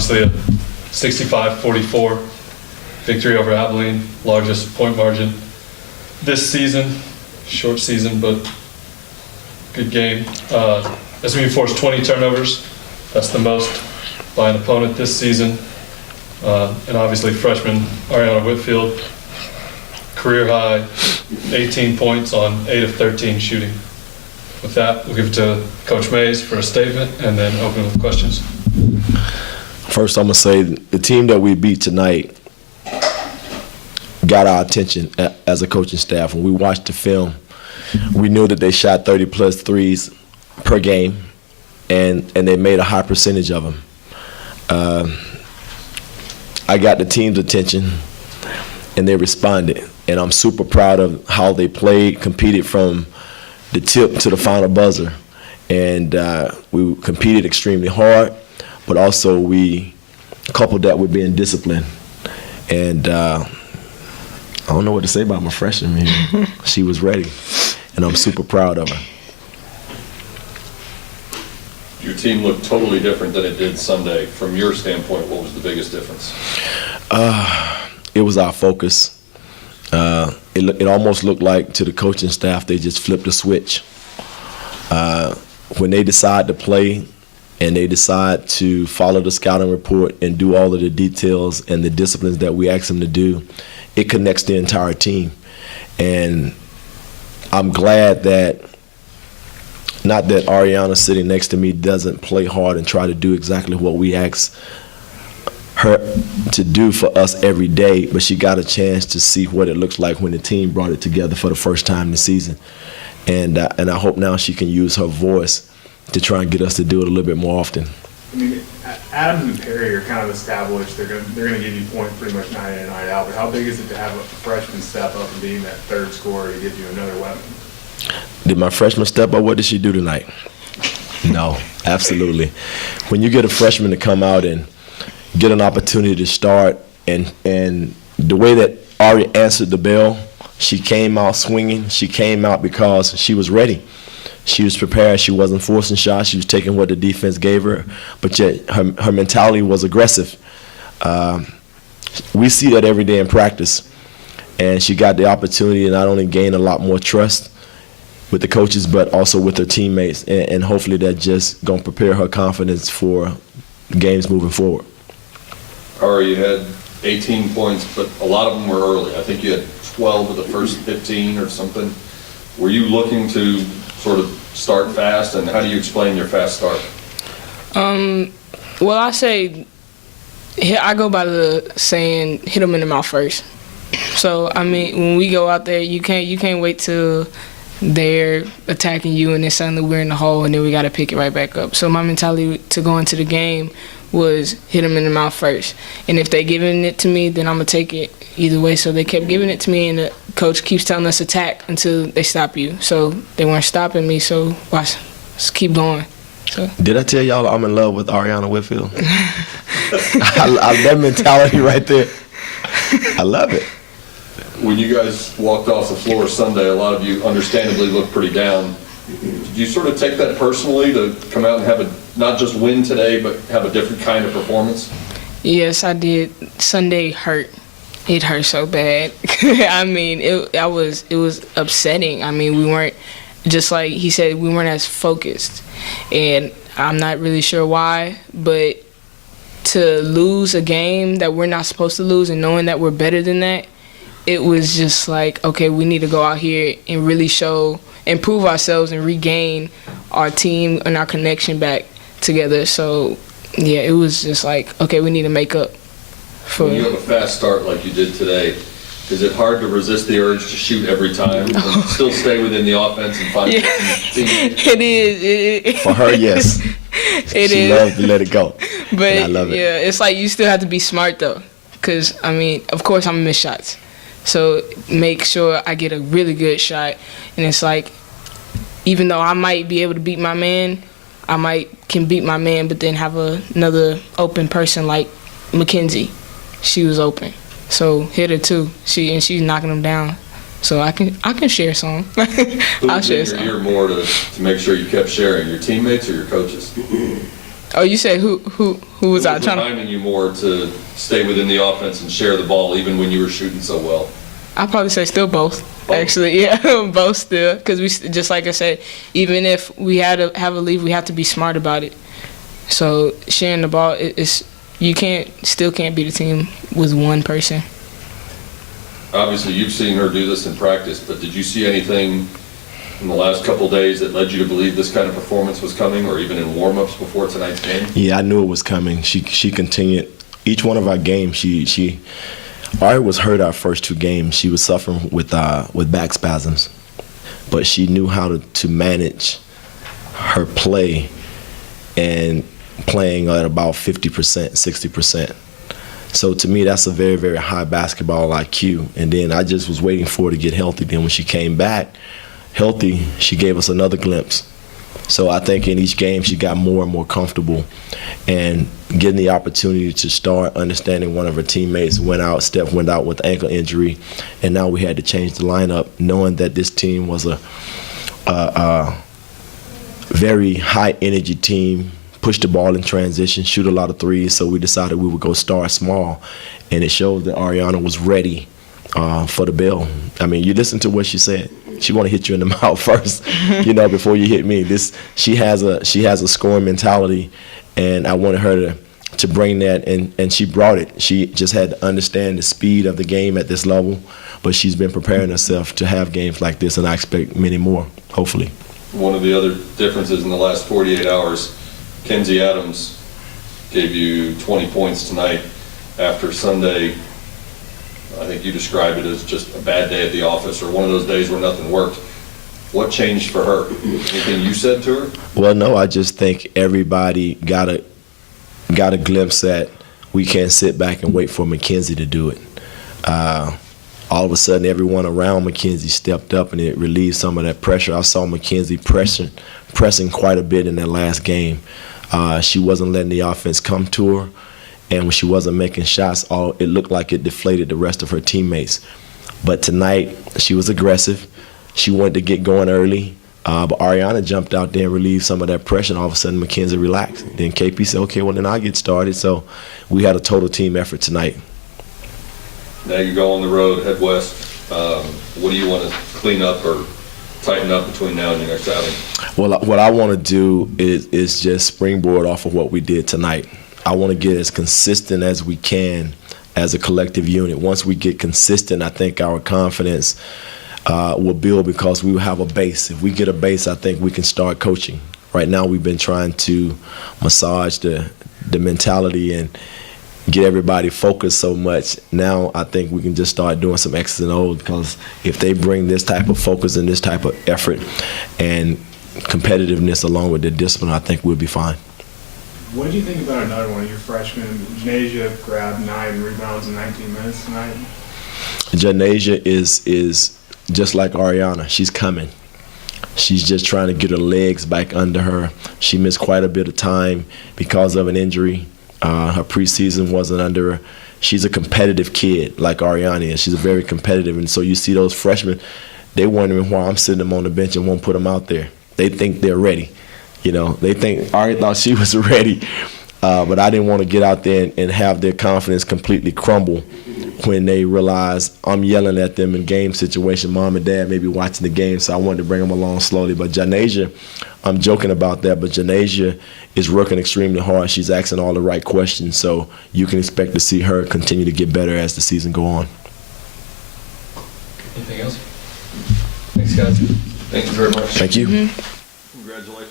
obviously a 65-44 victory over Abilene, largest point margin this season. Short season, but good game. SMU forced 20 turnovers. That's the most by an opponent this season. And obviously freshman Ariana Whitfield, career high, 18 points on 8 of 13 shooting. With that, we'll give it to Coach Mays for a statement and then open with questions. First, I'm going to say the team that we beat tonight got our attention as a coaching staff. When we watched the film, we knew that they shot 30-plus threes per game, and they made a high percentage of them. I got the team's attention, and they responded. And I'm super proud of how they played, competed from the tip to the final buzzer. And we competed extremely hard, but also we coupled that with being disciplined. And I don't know what to say about my freshman here. She was ready, and I'm super proud of her. Your team looked totally different than it did Sunday. From your standpoint, what was the biggest difference? It was our focus. It almost looked like to the coaching staff they just flipped a switch. When they decide to play and they decide to follow the scouting report and do all of the details and the disciplines that we ask them to do, it connects the entire team. And I'm glad that, not that Ariana sitting next to me doesn't play hard and try to do exactly what we ask her to do for us every day, but she got a chance to see what it looks like when the team brought it together for the first time this season. And I hope now she can use her voice to try and get us to do it a little bit more often. I mean, Adams and Perry are kind of established. They're going to give you points pretty much night in and night out. But how big is it to have a freshman step up and being that third scorer to give you another weapon? Did my freshman step up? What did she do tonight? No, absolutely. When you get a freshman to come out and get an opportunity to start, and the way that Ari answered the bell, she came out swinging. She came out because she was ready. She was prepared. She wasn't forcing shots. She was taking what the defense gave her, but yet her mentality was aggressive. We see that every day in practice, and she got the opportunity to not only gain a lot more trust with the coaches, but also with her teammates, and hopefully that just gonna prepare her confidence for games moving forward. Ari, you had 18 points, but a lot of them were early. I think you had 12 of the first 15 or something. Were you looking to sort of start fast, and how do you explain your fast start? Well, I go by the saying, hit them in the mouth first. So, I mean, when we go out there, you can't wait till they're attacking you and then suddenly we're in the hole and then we got to pick it right back up. So my mentality to go into the game was hit them in the mouth first. And if they giving it to me, then I'm going to take it either way. So they kept giving it to me, and the coach keeps telling us attack until they stop you. So they weren't stopping me, so watch, just keep going. So. Did I tell y'all I'm in love with Ariana Whitfield? That mentality right there, I love it. When you guys walked off the floor Sunday, a lot of you understandably looked pretty down. Did you sort of take that personally to come out and have not just win today, but have a different kind of performance? Yes, I did. Sunday hurt. It hurt so bad. I mean, it was upsetting. I mean, we weren't, just like he said, we weren't as focused. And I'm not really sure why, but to lose a game that we're not supposed to lose and knowing that we're better than that, it was just like, okay, we need to go out here and really show, improve ourselves and regain our team and our connection back together. So, yeah, it was just like, okay, we need to make up for. When you have a fast start like you did today, is it hard to resist the urge to shoot every time and still stay within the offense and find teammates? It is. For her, yes. She loves to let it go. But I love it. Yeah, it's like you still have to be smart though, because I mean, of course I'm gonna miss shots. So make sure I get a really good shot, and it's like, even though I might be able to beat my man, can beat my man, but then have another open person like Mackenzie. She was open, so hit her too. She's knocking them down. So I can share some. I'll share some. Who was in your ear more to make sure you kept sharing, your teammates or your coaches? Oh, you said who was I trying to? reminding you more to stay within the offense and share the ball even when you were shooting so well? I'll probably say still both. Actually, yeah, both still. Because just like I said, even if we had to have a lead, we have to be smart about it. So sharing the ball, you still can't beat a team with one person. Obviously, you've seen her do this in practice, but did you see anything in the last couple of days that led you to believe this kind of performance was coming, or even in warm-ups before tonight's game? Yeah, I knew it was coming. She continued each one of our games. Ari was hurt our first 2 games. She was suffering with back spasms, but she knew how to manage her play and playing at about 50%, 60%. So to me, that's a very, very high basketball IQ. And then I just was waiting for her to get healthy. Then when she came back healthy, she gave us another glimpse. So I think in each game she got more and more comfortable and getting the opportunity to start understanding one of her teammates Steph went out with ankle injury, and now we had to change the lineup knowing that this team was a very high energy team, push the ball in transition, shoot a lot of threes, so we decided we would go start small, and it showed that Ariana was ready for the bell. I mean, you listen to what she said. She want to hit you in the mouth first, before you hit me. She has a scoring mentality, and I wanted her to bring that, and she brought it. She just had to understand the speed of the game at this level, but she's been preparing herself to have games like this, and I expect many more, hopefully. One of the other differences in the last 48 hours, Kenzie Adams gave you 20 points tonight after Sunday. I think you described it as just a bad day at the office, or one of those days where nothing worked. What changed for her? Anything you said to her? Well, no, I just think everybody got a glimpse that we can't sit back and wait for Mackenzie to do it. All of a sudden, everyone around Mackenzie stepped up, and it relieved some of that pressure. I saw Mackenzie pressing quite a bit in that last game. She wasn't letting the offense come to her. And when she wasn't making shots, it looked like it deflated the rest of her teammates. But tonight, she was aggressive. She wanted to get going early. But Ariana jumped out there and relieved some of that pressure, and all of a sudden Mackenzie relaxed. Then KP said, okay, well, then I'll get started. So we had a total team effort tonight. Now you go on the road, head west. What do you want to clean up or tighten up between now and your next outing? Well, what I want to do is just springboard off of what we did tonight. I want to get as consistent as we can as a collective unit. Once we get consistent, I think our confidence will build because we will have a base. If we get a base, I think we can start coaching. Right now, we've been trying to massage the mentality and get everybody focused so much. Now, I think we can just start doing some X's and O's, because if they bring this type of focus and this type of effort and competitiveness along with their discipline, I think we'll be fine. What did you think about another one of your freshmen? Janasia grabbed 9 rebounds in 19 minutes tonight. Janasia is just like Ariana. She's coming. She's just trying to get her legs back under her. She missed quite a bit of time because of an injury. Her preseason wasn't under her. She's a competitive kid like Ariana is. She's very competitive. And so you see those freshmen, they wondering why I'm sitting them on the bench and won't put them out there. They think they're ready. They think Ari thought she was ready. But I didn't want to get out there and have their confidence completely crumble when they realize I'm yelling at them in game situation. Mom and Dad may be watching the game, so I wanted to bring them along slowly. But Janasia, I'm joking about that, but Janasia is working extremely hard. She's asking all the right questions, so you can expect to see her continue to get better as the season go on. Anything else? Thanks, guys. Thank you very much. Thank you. Congratulations.